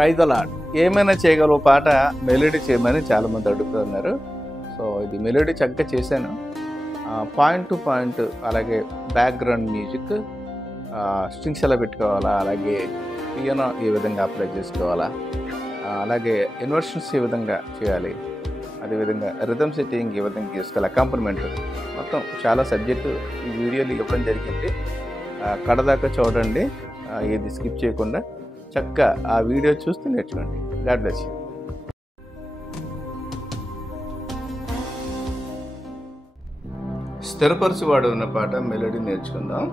Praise the lord. ఏమైనా చేయగలవు పాట మెలోడీ చేయమని చాలామంది అడుగుతున్నారు. సో ఇది మెలోడీ చక్కగా చేశాను. పాయింట్ టు పాయింట్, అలాగే బ్యాక్గ్రౌండ్ మ్యూజిక్, స్ట్రింగ్స్ ఎలా పెట్టుకోవాలా, అలాగే పియానో ఏ విధంగా అప్లై చేసుకోవాలా, అలాగే ఇన్వర్షన్స్ ఏ విధంగా చేయాలి, అదేవిధంగా రిథమ్ సెట్టింగ్ ఏ విధంగా చేసుకోవాలి, అకాంపనిమెంట్, మొత్తం చాలా సబ్జెక్టు ఈ వీడియోలు ఇవ్వడం జరిగింది. కడదాకా చూడండి, ఏది స్కిప్ చేయకుండా చక్కగా ఆ వీడియో చూస్తూ నేర్చుకోండి. God bless you. స్థిరపరచువాడు ఉన్న పాట మెలోడీ నేర్చుకుందాం.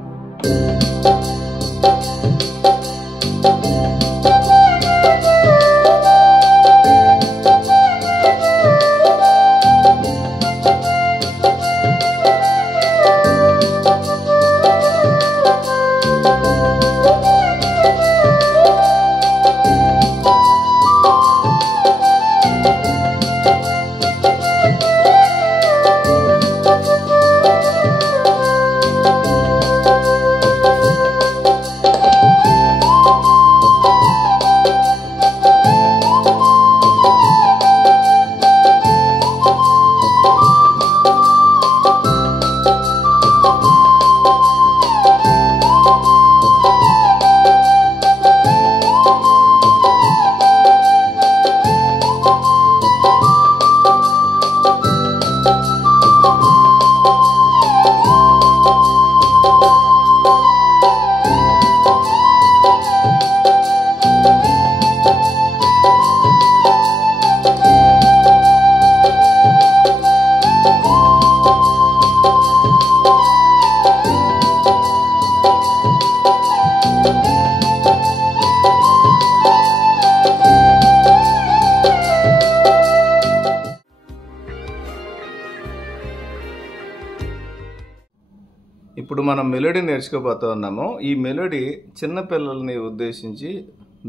ఇప్పుడు మనం మెలోడీ నేర్చుకోబోతూ ఉన్నాము. ఈ మెలోడీ చిన్నపిల్లల్ని ఉద్దేశించి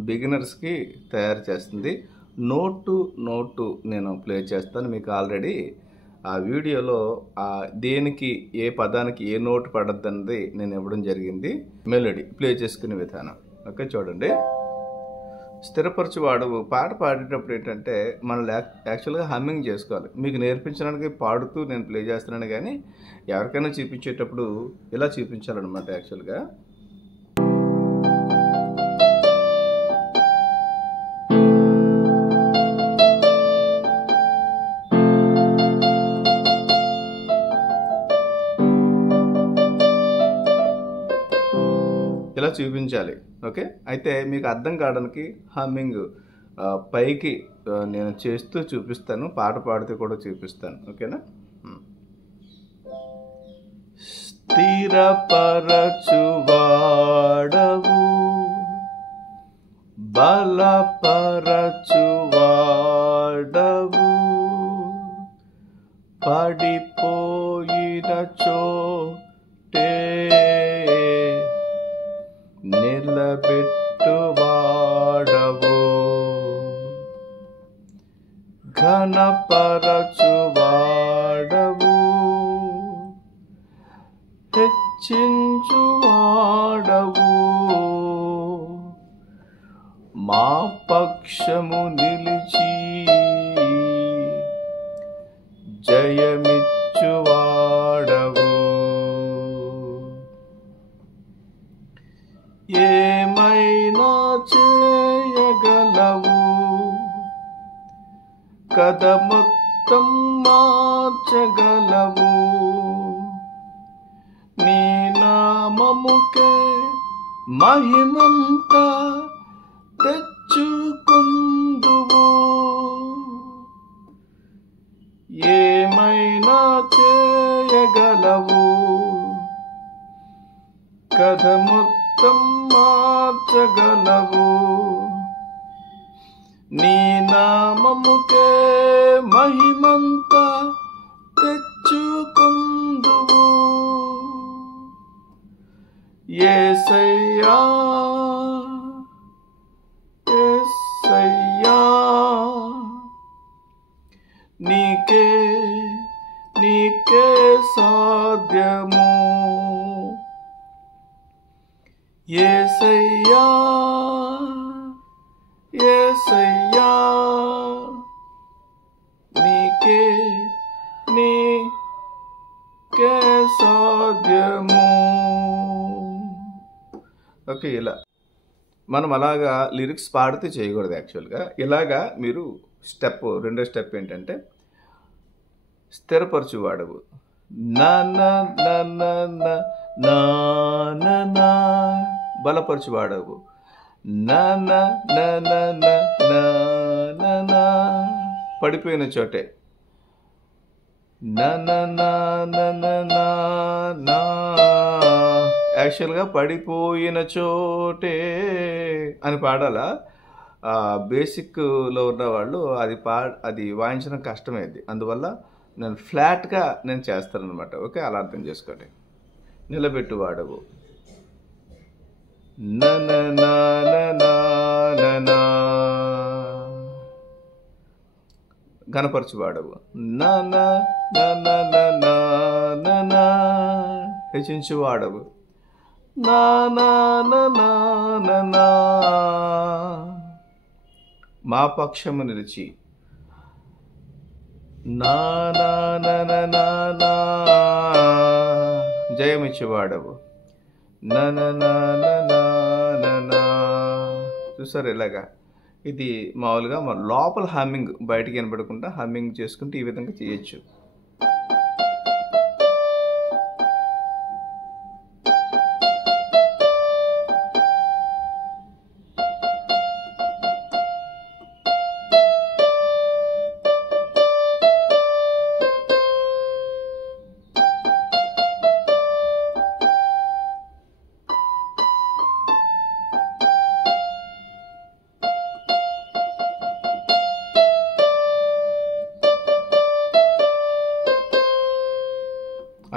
బిగినర్స్కి తయారు చేస్తుంది. నోట్ టు నోటు నేను ప్లే చేస్తాను. మీకు ఆల్రెడీ ఆ వీడియోలో దేనికి ఏ పదానికి ఏ నోటు పడద్దు అన్నది నేను ఇవ్వడం జరిగింది. మెలోడీ ప్లే చేసుకునే విధానం ఓకే చూడండి. స్థిరపరచువాడు పాట పాడేటప్పుడు ఏంటంటే మనం యాక్చువల్గా హమ్మింగ్ చేసుకోవాలి. మీకు నేర్పించడానికి పాడుతూ నేను ప్లే చేస్తున్నాను, కానీ ఎవరికైనా చూపించేటప్పుడు ఇలా చూపించాలన్నమాట. యాక్చువల్గా ఇలా చూపించాలి. ఓకే, అయితే మీకు అర్థం కావడానికి హమ్మింగ్ పైకి నేను చేస్తూ చూపిస్తాను, పాట పాడుతూ కూడా చూపిస్తాను. ఓకేనా? స్థిరపరచువాడవు, బలపరచువాడవు, పడిపోయిన చోటే నిలబెట్టువాడవు, ఘనపరచువాడవు, హెచ్చించువాడవు, మా పక్షము నిలిచి జయమిచ్చువాడవు, ఏమైనా చేయగలవు, కథ మొత్తం మార్చగలవు, నీ నామముకే మహిమంతా తెచ్చుకుందువు, ఏమైనా చేయగలవు, కథ మొత్తం మార్చగలవు, నీ నామముకే మహిమంతా తెచ్చుకుందువు, యేసయ్యా యేసయ్యా, నీకే నీకే సాధ్యము, యేసయ్యా యేసయ్యా నీకే సాధ్యము. ఓకే, ఇలా మనం అలాగా లిరిక్స్ పాడితే చేయకూడదు యాక్చువల్గా. ఇలాగా మీరు రెండో స్టెప్ ఏంటంటే స్థిరపరచువాడవు. నా నా నా నా నా నా నా బలపరచువాడవు. నా నా నా నా నా నా నా పడిపోయిన చోటే నా నా నా నా నా నా యాక్చువల్గా పడిపోయిన చోటే అని పాడాలా. బేసిక్లో ఉన్న వాళ్ళు అది వాయించడం కష్టమైంది. అందువల్ల నేను ఫ్లాట్గా చేస్తాను అనమాట. ఓకే, అలా అర్థం చేసుకోండి. నిలబెట్టువాడవు. గణపరచువాడవు. హెచ్చించువాడవు. మా పక్షము నిలిచి జయమిచ్చేవాడవు. చూసారు ఇలాగా. ఇది మామూలుగా మన లోపల హమ్మింగ్ బయటికి వినపడకుండా హమ్మింగ్ చేసుకుంటే ఈ విధంగా చేయొచ్చు.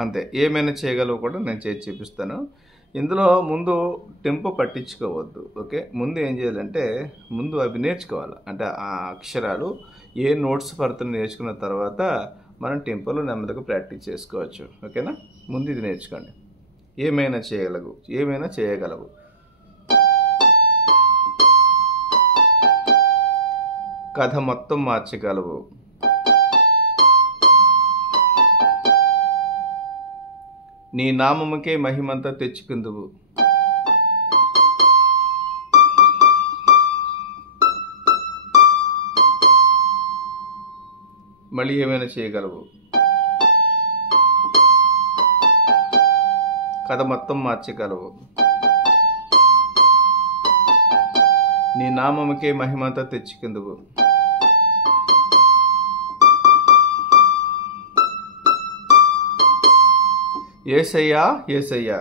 అంతే, ఏమైనా చేయగలవు కూడా నేను చేసి చూపిస్తాను. ఇందులో ముందు టెంపో పట్టించుకోవద్దు. ఓకే, ముందు ఏం చేయాలంటే ముందు అవి నేర్చుకోవాలి. అంటే ఆ అక్షరాలు ఏ నోట్స్ పడుతున్న నేర్చుకున్న తర్వాత మనం టెంపోలో నెమ్మదిగా ప్రాక్టీస్ చేసుకోవచ్చు. ఓకేనా, ముందు ఇది నేర్చుకోండి. ఏమైనా చేయగలవు. కథ మొత్తం మార్చగలవు. నీ నామముకే మహిమంతా తెచ్చుకుందువు. మళ్ళీ ఏమైనా చేయగలవు. కథ మొత్తం మార్చగలవు. నీ నామముకే మహిమంతా తెచ్చుకుందువు. యేసయ్యా యేసయ్యా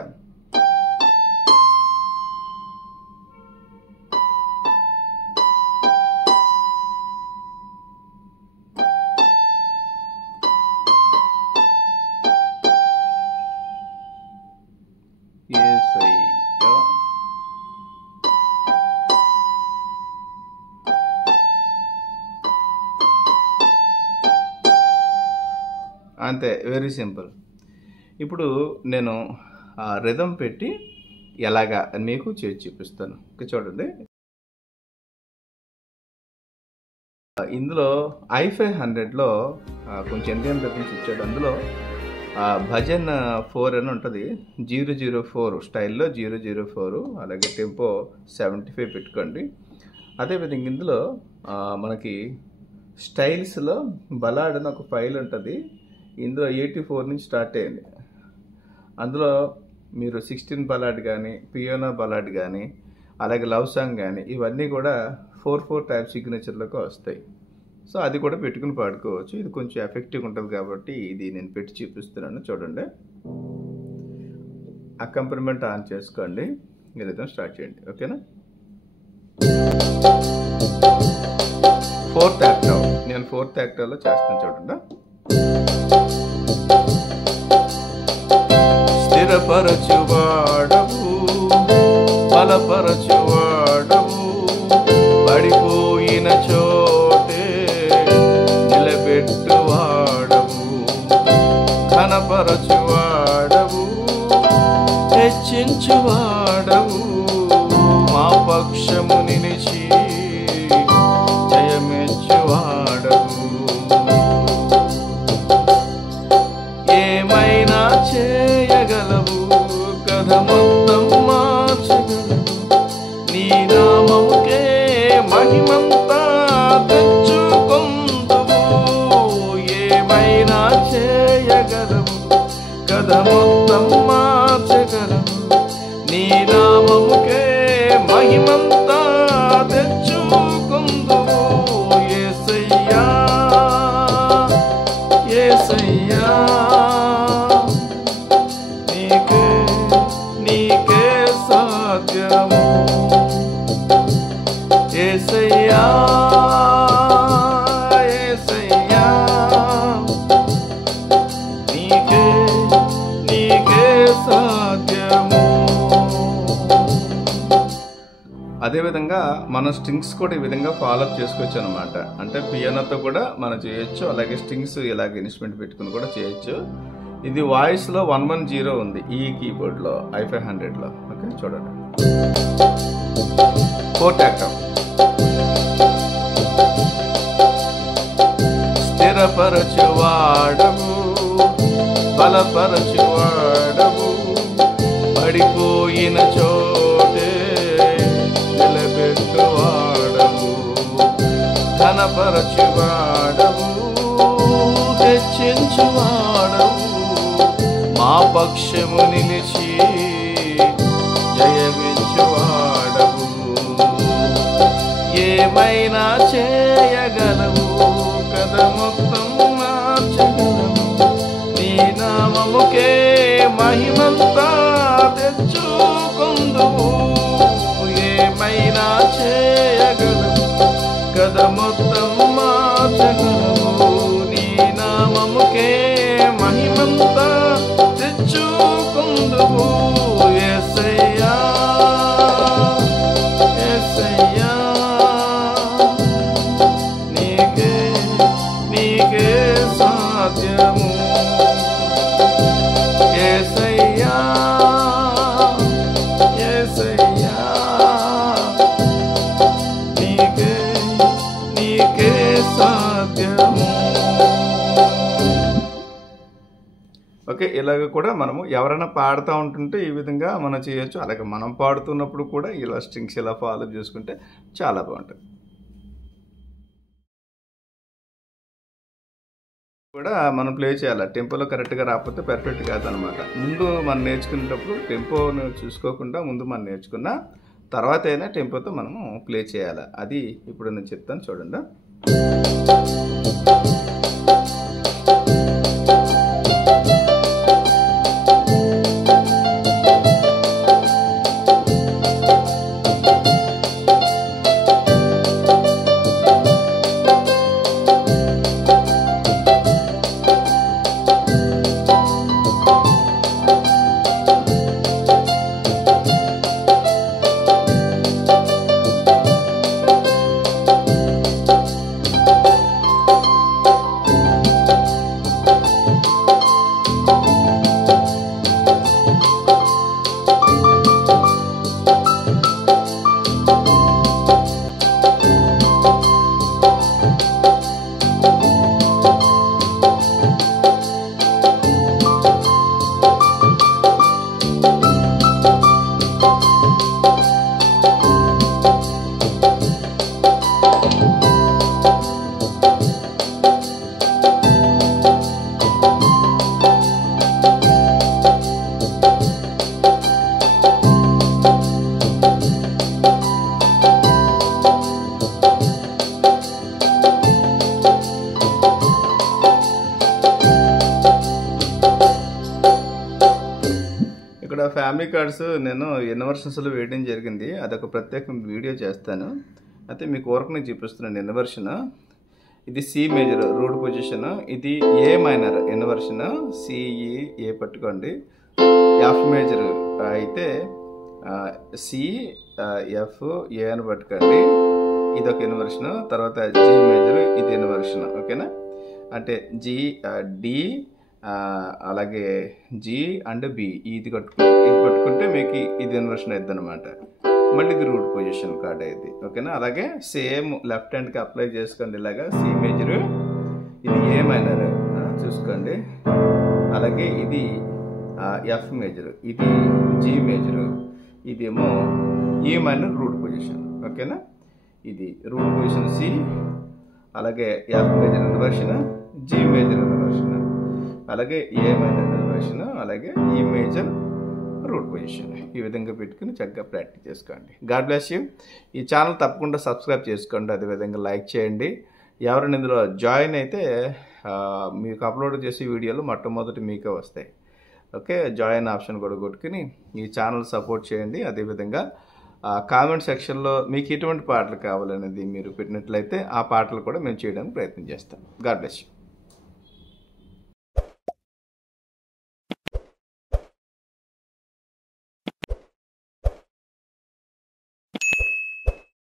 అంతే, వెరీ సింపుల్. ఇప్పుడు నేను రిథం పెట్టి ఎలాగా మీకు చేసి చూపిస్తాను. చూడండి, ఇందులో i500లో కొంచెం ఎండిఎం రిథమ్స్ ఇచ్చాడు. అందులో భజన్ 4 అని ఉంటుంది. 004 స్టైల్లో 004, అలాగే టెంపో 75 పెట్టుకోండి. అదేవిధంగా ఇందులో మనకి స్టైల్స్లో బలాడ్ అని ఒక ఫైల్ ఉంటుంది. ఇందులో 84 నుంచి స్టార్ట్ అయ్యింది. అందులో మీరు 16 బలాడ్ కానీ, పియానో బలాడ్ కానీ, అలాగే లవ్ సాంగ్ కానీ ఇవన్నీ కూడా 4/4 టైప్ సిగ్నేచర్లోకి వస్తాయి. సో అది కూడా పెట్టుకుని పాడుకోవచ్చు. ఇది కొంచెం ఎఫెక్టివ్గా ఉంటుంది కాబట్టి ఇది నేను పెట్టి చూపిస్తున్నాను. చూడండి, అకంపనిమెంట్ ఆన్ చేసుకోండి, ఏదైతే స్టార్ట్ చేయండి. ఓకేనా, 4th ఆక్టావ్. నేను 4th ఆక్టావ్లో చేస్తాను. చూడండి, స్థిరపరచువాడవు, బలపరచువాడవు, పడిపోయిన చోటే నిలబెట్టువాడవు, ఘనపరచువాడవు, హెచ్చించువాడవు, మా పక్షము నిలిచి మహిమంతా తెచ్చుకొందువు. ఏమైనా చేయగలవు కథ మొత్తం మార్చగలవు. నీ నామముకే మహిమంతా తెచ్చుకొందువు. యేసయ్యా యేసయ్యా నీకే నీకే సాధ్యము. యేసయ్యా యేసయ్యా నీకే నీకే సాధ్యము. అదేవిధంగా మన స్ట్రింగ్స్ కూడా ఈ విధంగా ఫాలోఅప్ చేసుకోవచ్చు అనమాట. అంటే పియానోతో కూడా మనం చేయొచ్చు, అలాగే స్ట్రింగ్స్ ఇలాగ ఇన్స్ట్రుమెంట్ పెట్టుకుని కూడా చేయొచ్చు. ఇది వాయిస్లో 110 ఉంది ఈ కీబోర్డ్లో i500లో. ఓకే చూడండి, 4th ఆక్టావ్. స్థిరపరచువాడవు బలపరచువాడవు, పడిపోయిన చోటే నిలబెట్టువాడవు. ఘనపరచువాడవు హెచ్చించువాడవు, మా పక్షము నిలిచి జయమిచ్చువాడవు. ఏమైనా చేయగలవు కథ మొత్తం మార్చగలవు. నీ నామముకే మహిమంతా తెచ్చుకొందువు. ఏమైనా చేయగలవు కథ మొత్తం మార్చగలవు. నీ నామముకే మహిమంతా తెచ్చుకొందువు. యేసయ్యా యేసయ్యా నీకే నీకే సాధ్యము. యేసయ్యా యేసయ్యా నీకే నీకే సాధ్యము. ఓకే, ఇలాగ కూడా మనము ఎవరైనా పాడుతూ ఉంటుంటే ఈ విధంగా మనం చేయొచ్చు. అలాగే మనం పాడుతున్నప్పుడు కూడా ఇలా స్ట్రింగ్స్ ఇలా ఫాలో చేసుకుంటే చాలా బాగుంటుంది. కూడా మనం ప్లే చేయాలి. టెంపోలో కరెక్ట్గా రాకపోతే పర్ఫెక్ట్ కాదనమాట. ముందు మనం నేర్చుకునేటప్పుడు టెంపోను చూసుకోకుండా ముందు మనం నేర్చుకున్న తర్వాత అయినా టెంపోతో మనము ప్లే చేయాలి. అది ఇప్పుడు నేను చెప్తాను చూడండి. ఫ్యామిలీ కార్డ్స్ నేను ఎన్ని వర్షన్స్లో వేయడం జరిగింది. అదొక ప్రత్యేక వీడియో చేస్తాను. అయితే మీకు వరకు నేను చూపిస్తున్నాను ఎన్ని వర్షన్. ఇది సి మేజర్ రూట్ పొజిషన్, ఇది ఏ మైనర్ ఇన్వర్షన్, సిఈ ఏ పట్టుకోండి. ఎఫ్ మేజర్ అయితే సి ఎఫ్ ఏ అని పట్టుకోండి, ఇదొక ఇన్వర్షన్. తర్వాత జీ మేజర్ ఇది ఇన్వర్షన్. ఓకేనా, అంటే జీ డి అలాగే జీ అండ్ బి ఇది పట్టుకుంటే మీకు ఇది ఇన్వర్షన్ అవుతుంది అనమాట. మళ్ళీ ఇది రూట్ పొజిషన్ కార్డ్ అయింది. ఓకేనా, అలాగే సేమ్ లెఫ్ట్ హ్యాండ్కి అప్లై చేసుకోండి. ఇలాగా సి మేజరు, ఇది ఏ మైనర్ చూసుకోండి. అలాగే ఇది ఎఫ్ మేజరు, ఇది జీ మేజరు, ఇదేమో ఈ మైనర్ రూట్ పొజిషన్. ఓకేనా, ఇది రూట్ పొజిషన్ సి, అలాగే F major inversion, G major inversion, అలాగే ఏ మేజర్ ఇన్వర్షన్, అలాగే ఈ మేజర్ రూట్ పొజిషన్. ఈ విధంగా పెట్టుకుని చక్కగా ప్రాక్టీస్ చేసుకోండి. God bless you. ఈ ఛానల్ తప్పకుండా సబ్స్క్రైబ్ చేసుకోండి, అదేవిధంగా లైక్ చేయండి. ఎవరైనా ఇందులో జాయిన్ అయితే మీకు అప్లోడ్ చేసే వీడియోలు మొట్టమొదటి మీకే వస్తాయి. ఓకే, జాయిన్ ఆప్షన్ కూడా కొట్టుకుని ఈ ఛానల్ సపోర్ట్ చేయండి. అదేవిధంగా కామెంట్ సెక్షన్లో మీకు ఎటువంటి పాటలు కావాలనేది మీరు పెట్టినట్లయితే ఆ పాటలు కూడా మేము చేయడానికి ప్రయత్నం చేస్తాం. God bless you.